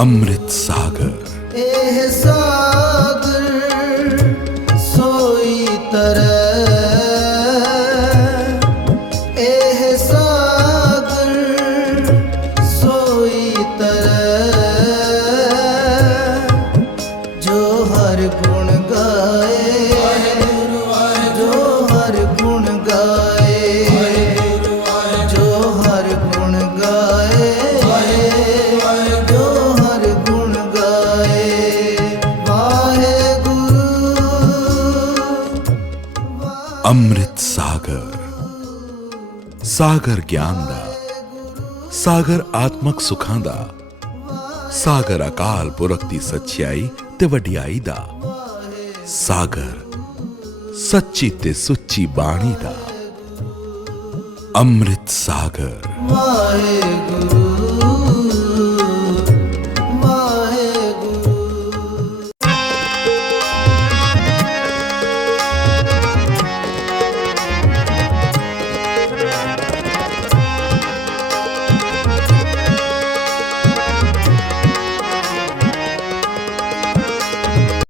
ਅੰਮ੍ਰਿਤ ਸਾਗਰ। ਇਹ ਸਾਗਰ ਸੋਈ ਤਰੈ। ਇਹ ਸਾਗਰ ਸੋਈ ਤਰੈ। ਜੋ ਹਰ ਗੁਣ ਅੰਮ੍ਰਿਤ ਸਾਗਰ। ਸਾਗਰ ਗਿਆਨ ਦਾ, ਸਾਗਰ ਆਤਮਕ ਸੁਖਾਂ ਦਾ, ਸਾਗਰ ਅਕਾਲ ਪੁਰਖ ਦੀ ਸੱਚਾਈ ਤੇ ਵਡਿਆਈ ਦਾ, ਸਾਗਰ ਸੱਚੀ ਤੇ ਸੁੱਚੀ ਬਾਣੀ ਦਾ। ਅੰਮ੍ਰਿਤ ਸਾਗਰ। ਵਾਹਿਗੁਰੂ।